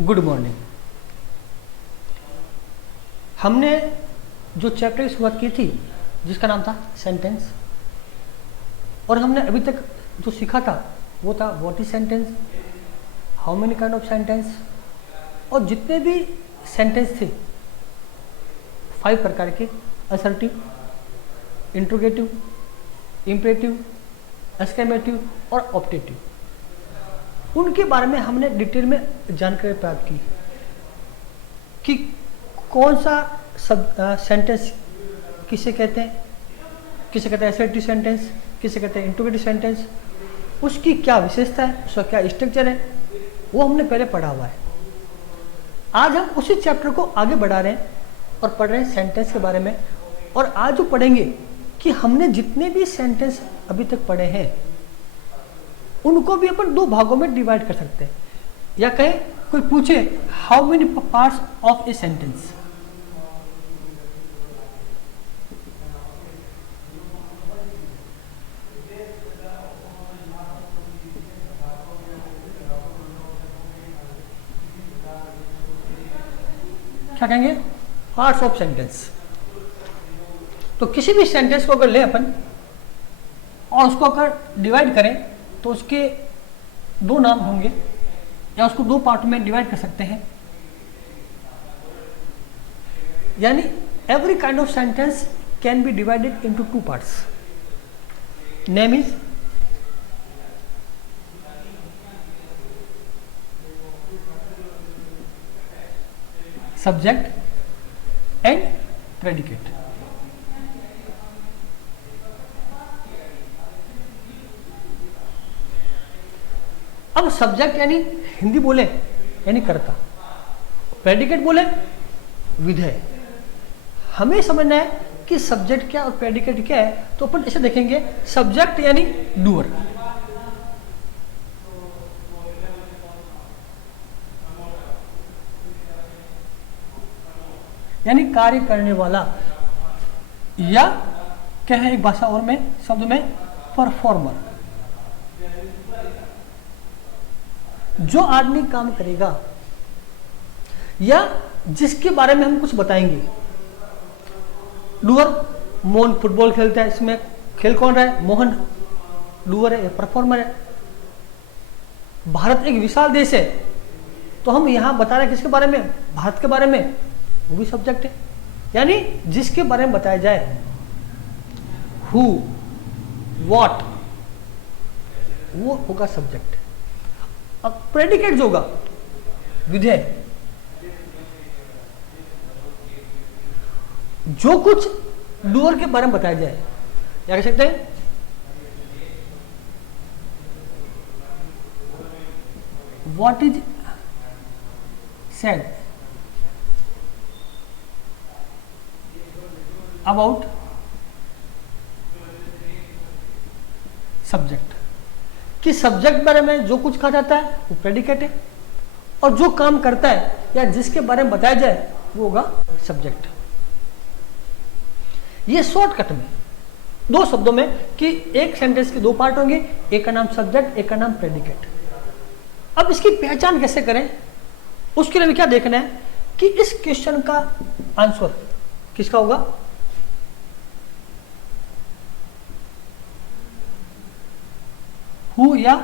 Good morning. हमने जो chapter की शुरुआत की थी जिसका नाम था सेंटेंस, और हमने अभी तक जो सीखा था वो था what is sentence, how many kind of sentence, और जितने भी सेंटेंस थे 5 प्रकार के, असर्टिव, इंट्रोगेटिव, इम्परेटिव, एक्सक्लेमेटिव और ऑप्टेटिव, उनके बारे में हमने डिटेल में जानकारी प्राप्त की कि कौन सा सेंटेंस किसे कहते हैं, किसे कहते हैं असर्टिव सेंटेंस, किसे कहते हैं इंट्रोगेटिव सेंटेंस, उसकी क्या विशेषता है, उसका क्या स्ट्रक्चर है, वो हमने पहले पढ़ा हुआ है। आज हम उसी चैप्टर को आगे बढ़ा रहे हैं और पढ़ रहे हैं सेंटेंस के बारे में। और आज जो पढ़ेंगे कि हमने जितने भी सेंटेंस अभी तक पढ़े हैं उनको भी अपन 2 भागों में डिवाइड कर सकते हैं। या कहें कोई पूछे how many parts of a sentence, क्या कहेंगे, पार्ट्स ऑफ सेंटेंस। तो किसी भी सेंटेंस को अगर ले अपन और उसको अगर डिवाइड करें तो उसके 2 नाम होंगे, या उसको 2 पार्ट में डिवाइड कर सकते हैं। यानी every kind of sentence can be divided into 2 parts. Name is subject and predicate. अब सब्जेक्ट यानी हिंदी बोले यानी कर्ता, प्रेडिकेट बोले विधेय। हमें समझना है कि सब्जेक्ट क्या और प्रेडिकेट क्या है, तो अपन इसे देखेंगे। सब्जेक्ट यानी डूअर, यानी कार्य करने वाला, या कहें एक भाषा और में शब्द में परफॉर्मर। जो आदमी काम करेगा या जिसके बारे में हम कुछ बताएंगे। डूअर, मोहन फुटबॉल खेलता है, इसमें खेल कौन रहा है, मोहन डूअर है, परफॉर्मर है। भारत एक विशाल देश है, तो हम यहां बता रहे हैं किसके बारे में, भारत के बारे में, वो भी सब्जेक्ट है। यानी जिसके बारे में बताया जाए, हु, व्हाट, वो होगा सब्जेक्ट। अब प्रेडिकेट जो होगा विधेय, जो कुछ डूअर के बारे में बताया जाए, क्या कह सकते हैं, what is said about subject. कि सब्जेक्ट बारे में जो कुछ कहा जाता है वो प्रेडिकेट है, और जो काम करता है या जिसके बारे में बताया जाए वो होगा सब्जेक्ट। ये शॉर्टकट में 2 शब्दों में कि एक सेंटेंस के 2 पार्ट होंगे, एक का नाम सब्जेक्ट, एक का नाम प्रेडिकेट। अब इसकी पहचान कैसे करें, उसके लिए क्या देखना है कि इस क्वेश्चन का आंसर किसका होगा, हु या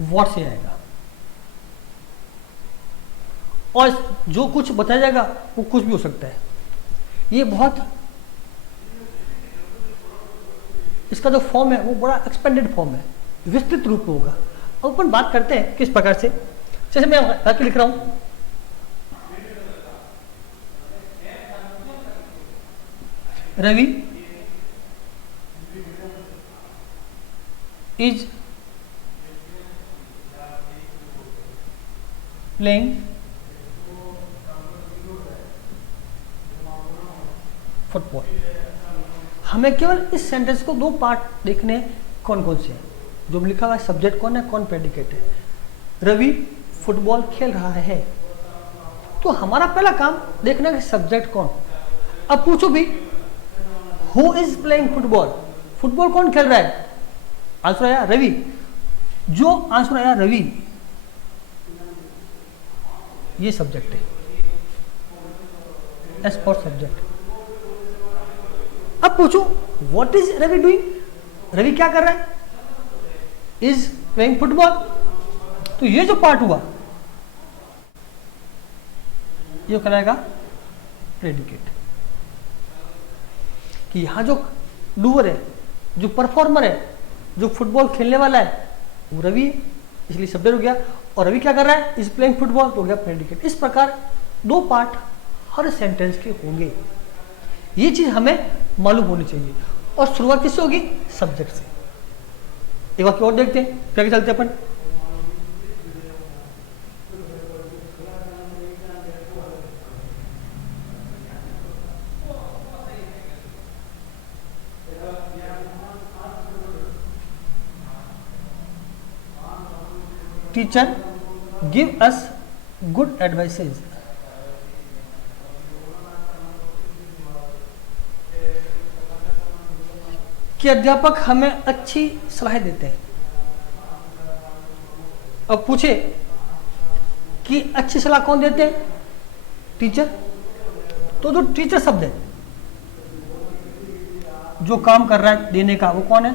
व्हाट से आएगा। और जो कुछ बताया जाएगा वो कुछ भी हो सकता है। ये बहुत, इसका जो फॉर्म है वो बड़ा एक्सपेंडेड फॉर्म है, विस्तृत रूप में होगा। अब अपन बात करते हैं किस प्रकार से। जैसे मैं आके लिख रहा हूं, रवि is playing फुटबॉल। हमें केवल इस सेंटेंस को 2 पार्ट देखने हैं, कौन कौन से हैं, जो लिखा हुआ है सब्जेक्ट कौन है, कौन प्रेडिकेट है। रवि फुटबॉल खेल रहा है, तो हमारा पहला काम देखना है सब्जेक्ट कौन। अब पूछो भी who is playing football, football कौन खेल रहा है, आंसर आया रवि। जो आंसर आया रवि, ये सब्जेक्ट है, एस फॉर सब्जेक्ट। अब पूछो what is Ravi doing, Ravi क्या कर रहा है, इज प्लेइंग फुटबॉल। तो ये जो पार्ट हुआ ये कहलाएगा प्रेडिकेट, कि यहां जो डूअर है, जो परफॉर्मर है, जो फुटबॉल खेलने वाला है वो रवि, इसलिए सब्जेक्ट हो गया। और रवि क्या कर रहा है, इज प्लेइंग फुटबॉल, तो हो गया प्रेडिकेट। इस प्रकार दो पार्ट हर सेंटेंस के होंगे, ये चीज हमें मालूम होनी चाहिए। और शुरुआत किससे होगी, सब्जेक्ट से। एक बार और देखते हैं, फिर आगे चलते हैं अपन। Teacher give us good advices, कि अध्यापक हमें अच्छी सलाह देते हैं। अब पूछे कि अच्छी सलाह कौन देते हैं, टीचर। तो जो टीचर शब्द है, जो काम कर रहा है देने का, वो कौन है,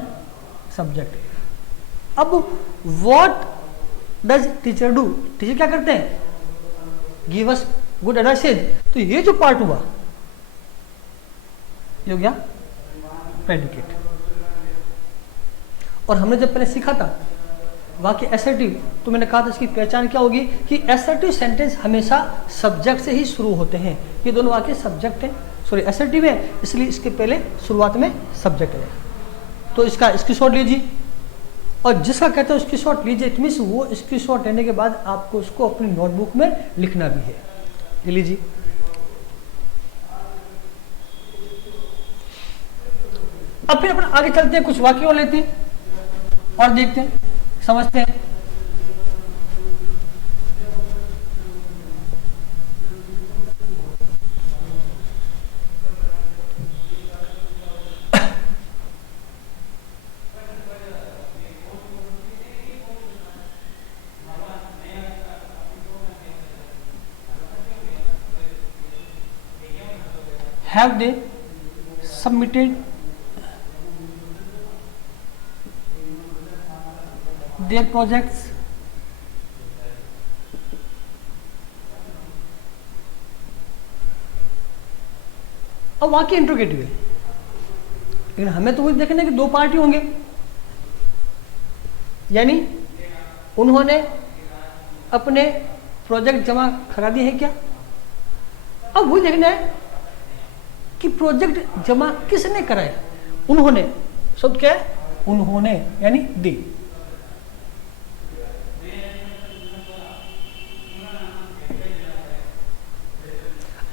सब्जेक्ट। अब what does teacher do, teacher क्या करते हैं, गिव अस गुड एडवाइसेज। तो ये जो पार्ट हुआ ये हो गया प्रेडिकेट। और हमने जब पहले सीखा था वाक्य असर्टिव, तो मैंने कहा था इसकी पहचान क्या होगी, कि असर्टिव सेंटेंस हमेशा सब्जेक्ट से ही शुरू होते हैं। ये दोनों वाक्य सब्जेक्ट हैं, सॉरी असर्टिव है, इसलिए इसके पहले शुरुआत में सब्जेक्ट है। तो इसका स्क्रीनशॉट लीजिए, और जिसका कहते हैं स्क्रीनशॉट लीजिए, इट मीन्स वो स्क्रीनशॉट लेने के बाद आपको उसको अपनी नोटबुक में लिखना भी है। ले लीजिए। अब फिर अपन आगे चलते हैं, कुछ वाक्य और लेते हैं और देखते हैं, समझते हैं। Have they submitted their projects? अब वाक्य इंट्रोगेटिव है, लेकिन हमें तो वही देखना है कि दो पार्टी होंगे, यानी उन्होंने अपने प्रोजेक्ट जमा करा दिए हैं क्या। अब वही देखना है कि प्रोजेक्ट जमा किसने कराया, उन्होंने, शब्द क्या है, उन्होंने यानी दी।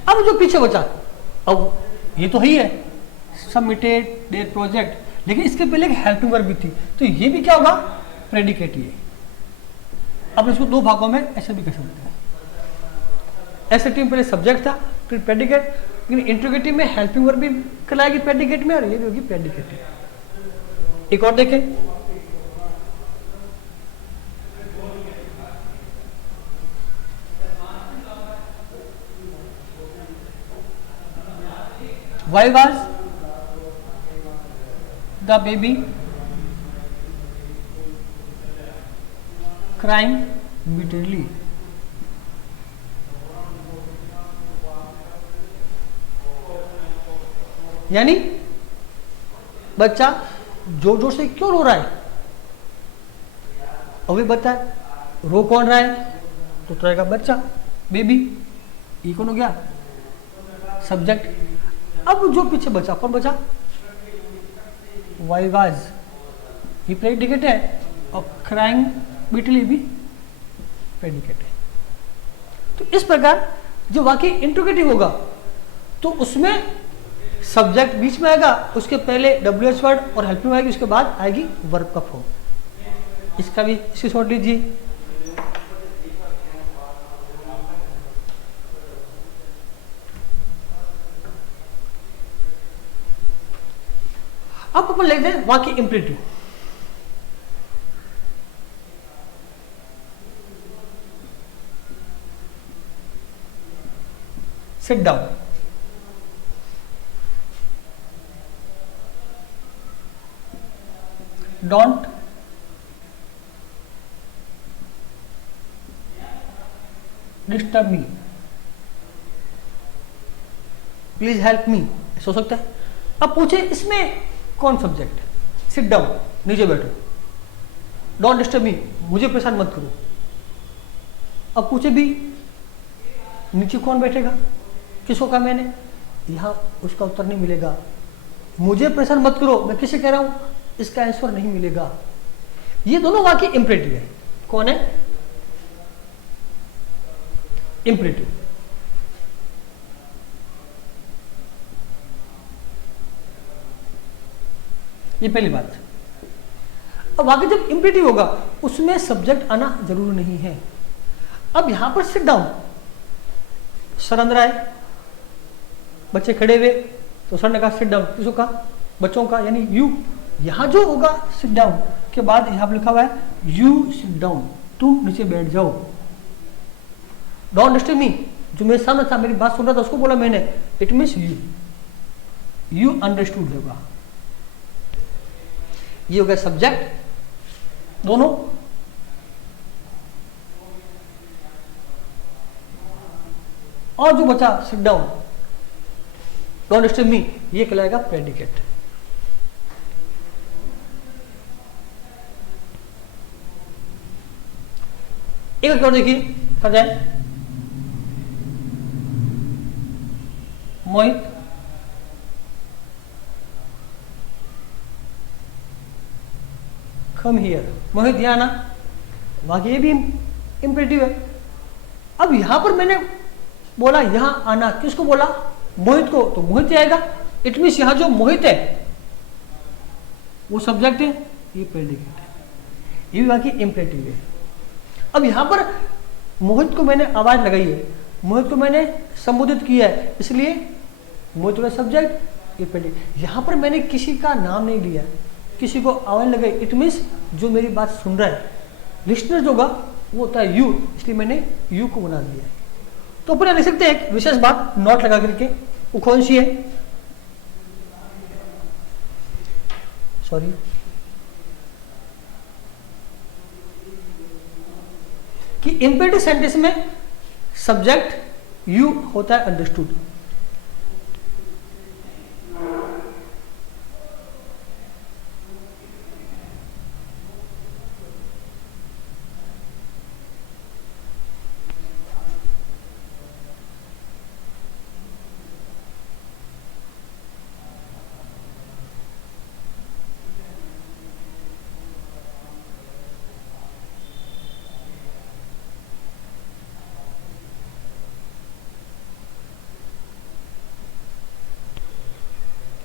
अब जो पीछे बचा, अब ये तो ही है सबमिटेड देयर प्रोजेक्ट, लेकिन इसके पहले एक हेल्पिंग वर्ब भी थी, तो ये भी क्या होगा, प्रेडिकेट। ये अब इसको दो भागों में ऐसे भी कर सकते हैं। एसएटिव में पहले सब्जेक्ट था, फिर प्रेडिकेट, लेकिन इंट्रोगेटिव में हेल्पिंग वर्ब भी कहलाएगी प्रेडिकेट में, और ये भी होगी प्रेडिकेट। एक और देखें, why was the baby crying bitterly? यानी बच्चा जोर जोर से क्यों रो रहा है, अभी बताए, रो कौन रहा है, तो रहेगा बच्चा, बेबी, ये कौन हो गया, सब्जेक्ट। अब जो पीछे बचा, कौन बचा, वाई वाज, ये प्रेडिकेट है, और क्राइंग बिटली भी प्रेडिकेट है। तो इस प्रकार जो वाक्य इंट्रोगेटिव होगा तो उसमें सब्जेक्ट बीच में आएगा, उसके पहले WH वर्ड और हेल्पिंग आएगी, उसके बाद आएगी वर्ब का फॉर्म। इसका भी इसकी शॉर्ट लीजिए। अब अपन लेते हैं वाक्य imperative. Sit down, don't disturb me, please help me, ऐसा हो सकता है। अब पूछे इसमें कौन सब्जेक्ट है? सिट डाउन, नीचे बैठो, डोंट डिस्टर्ब मी, मुझे परेशान मत करो। अब पूछे भी नीचे कौन बैठेगा, किसको कहा मैंने, यहां उसका उत्तर नहीं मिलेगा। मुझे परेशान मत करो, मैं किसे कह रहा हूं, इसका आंसर नहीं मिलेगा। ये दोनों वाक्य इंपरेटिव है। कौन है? इंपरेटिव। ये पहली बात। अब वाक्य जब इंपरेटिव होगा उसमें सब्जेक्ट आना जरूरी नहीं है। अब यहां पर सिट डाउन, सर अंदर आए, बच्चे खड़े हुए, तो सर ने कहा सिट डाउन, किसको कहा? बच्चों का, यानी यू। यहां जो होगा सिट डाउन के बाद यहां पर लिखा हुआ है यू सिट डाउन, तुम नीचे बैठ जाओ। डोंट डिस्टर्ब मी, जो मेरे सामने था, मेरी बात सुन रहा था, उसको बोला मैंने, इट मीन्स यू अंडरस्टूड होगा। ये हो गया सब्जेक्ट दोनों। और जो बचा sit down, don't disturb me, ये कहलाएगा प्रेडिकेट। एक और देखिए, कर जाए, मोहित कम हियर, मोहित यहां आना, वाकई ये भी इंपरेटिव है। अब यहां पर मैंने बोला यहां आना, किसको बोला? मोहित को, तो मोहित आएगा। इट मीन्स यहां जो मोहित है वो सब्जेक्ट है, ये प्रेडिकेट है, ये भी वाकई इंपरेटिव है। अब यहां पर मोहित को मैंने आवाज लगाई है, मोहित को मैंने संबोधित किया है, इसलिए मोहित का सब्जेक्ट, ये प्रेडिकेट। यहां पर मैंने किसी का नाम नहीं लिया, किसी को आवाज लगाई, इट मीन्स जो मेरी बात सुन रहा है, लिस्नर जो होगा वो होता है यू, इसलिए मैंने यू को बना दिया। तो अपन लिख सकते हैं एक विशेष बात नोट लगा करके, वो कौन सी है? सॉरी, कि इंपेरेटिव सेंटेंस में सब्जेक्ट यू होता है अंडरस्टूड।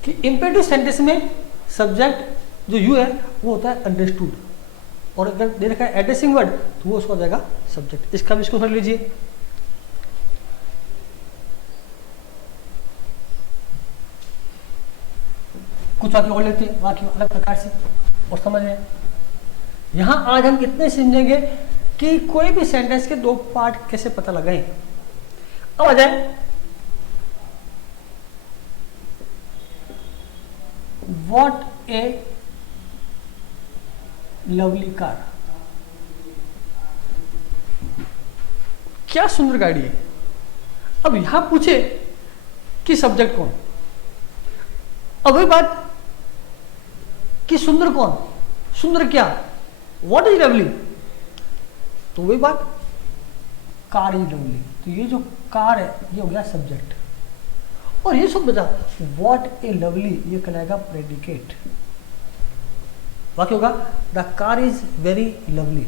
कि इंपेरेटिव सेंटेंस में सब्जेक्ट जो यू है वो होता है अंडरस्टूड, और अगर दे रखा है एड्रेसिंग वर्ड तो वो उसका हो जाएगा सब्जेक्ट। इसका भी इसको कर लीजिए। कुछ वाक्य और लेते हैं, वाक्य अलग प्रकार से और समझ रहे हैं। यहां आज हम कितने समझेंगे कि कोई भी सेंटेंस के दो पार्ट कैसे पता लगाएं। अब आ जाए व्हाट ए लवली कार, क्या सुंदर गाड़ी है। अब यहां पूछे कि सब्जेक्ट कौन, अब वही बात कि सुंदर कौन, सुंदर क्या, व्हाट इज लवली, तो वही बात कार इज लवली, तो ये जो कार है ये हो गया सब्जेक्ट। और ये सब बचा व्हाट ए लवली, ये कहलाएगा प्रेडिकेट। वाक्य होगा the car is very lovely,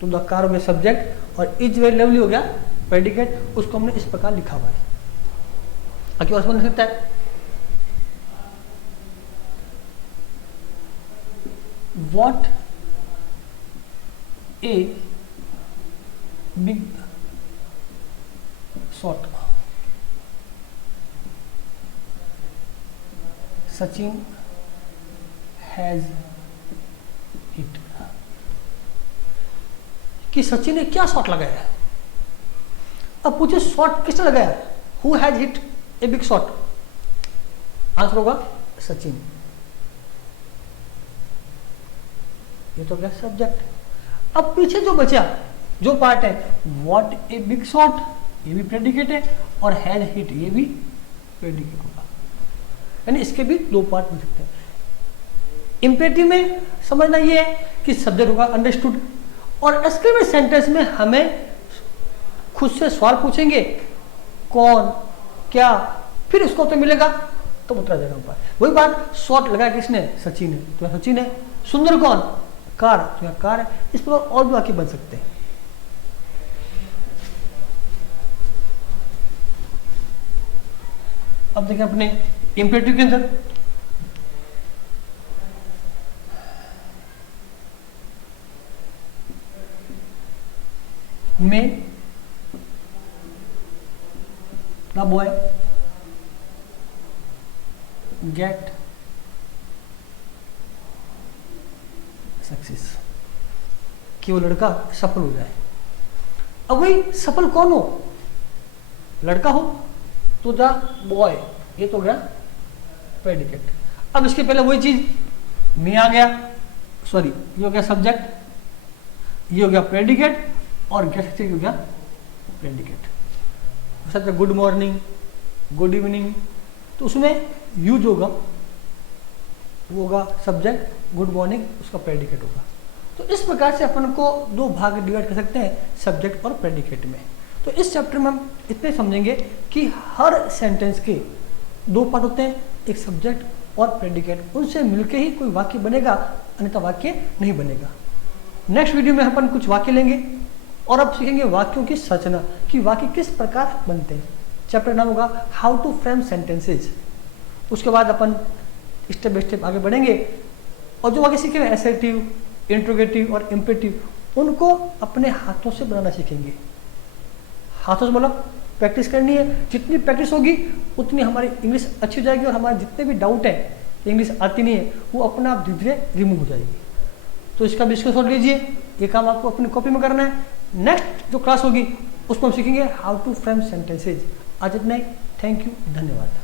तो द कार हो गया सब्जेक्ट और इज वेरी लवली हो गया प्रेडिकेट। उसको हमने इस प्रकार लिखा हुआ है। आगे और बन सकता है what a big shot, Sachin has hit, कि सचिन ने क्या शॉट लगाया। अब पूछे शॉट किसने लगाया, who has hit a big shot, answer होगा सचिन। ये तो क्या सब्जेक्ट। अब पीछे जो बचा जो पार्ट है, व्हाट ए बिग शॉट, ये भी प्रेडिकेट है, और हैज हिट ये भी प्रेडिकेट होगा, यानी इसके भी दो पार्ट बन सकते हैं। इंपेरेटिव में समझना ये है कि सब्जेक्ट होगा अंडरस्टूड, और एस्क्लेमेटिव सेंटेंस में हमें खुद से सवाल पूछेंगे कौन क्या, फिर उसको तो मिलेगा तो उतरा जाएगा ऊपर। वही बात, शॉट लगाया किसने, सचिन है, तो यहाँ सचिन है। सुंदर कौन, कार, तो यहाँ कार है। इस पर और भी वाक्य बन सकते हैं। अब देखें अपने इंपेरेटिव के अंदर, में द बॉय गेट सक्सेस, कि वो लड़का सफल हो जाए। अब वही सफल कौन हो, लड़का हो तो द बॉय, ये तो गया प्रेडिकेट। अब इसके पहले वही चीज में आ गया, सॉरी ये हो गया सब्जेक्ट, ये हो गया प्रेडिकेट, और गेट सक्सेस हो गया predicate. Such good morning, good evening, तो उसमें यूज होगा, वो होगा सब्जेक्ट, गुड मॉर्निंग उसका प्रेडिकेट होगा। तो इस प्रकार से अपन को दो भाग डिवाइड कर सकते हैं सब्जेक्ट और प्रेडिकेट में। तो इस चैप्टर में हम इतने समझेंगे कि हर सेंटेंस के दो पार्ट होते हैं, एक सब्जेक्ट और प्रेडिकेट, उनसे मिलके ही कोई वाक्य बनेगा, अन्यथा वाक्य नहीं बनेगा। नेक्स्ट वीडियो में अपन कुछ वाक्य लेंगे और अब सीखेंगे वाक्यों की संरचना, कि वाक्य किस प्रकार बनते हैं। चैप्टर नाम होगा हाउ टू फ्रेम सेंटेंसेज। उसके बाद अपन स्टेप बाय स्टेप आगे बढ़ेंगे और जो वाक्य सीखेंगे एसर्टिव, इंट्रोगेटिव और इम्पेरेटिव, उनको अपने हाथों से बनाना सीखेंगे। हाथों से मतलब प्रैक्टिस करनी है, जितनी प्रैक्टिस होगी उतनी हमारी इंग्लिश अच्छी हो जाएगी, और हमारे जितने भी डाउट है इंग्लिश आती नहीं है वो अपने आप धीरे धीरे रिमूव हो जाएगी। तो इसका भी स्क्रीनशॉट लीजिए, ये काम आपको अपनी कॉपी में करना है। नेक्स्ट जो क्लास होगी उसमें हम सीखेंगे हाउ टू फ्रेम सेंटेंसेज। आज इतना ही, थैंक यू, धन्यवाद।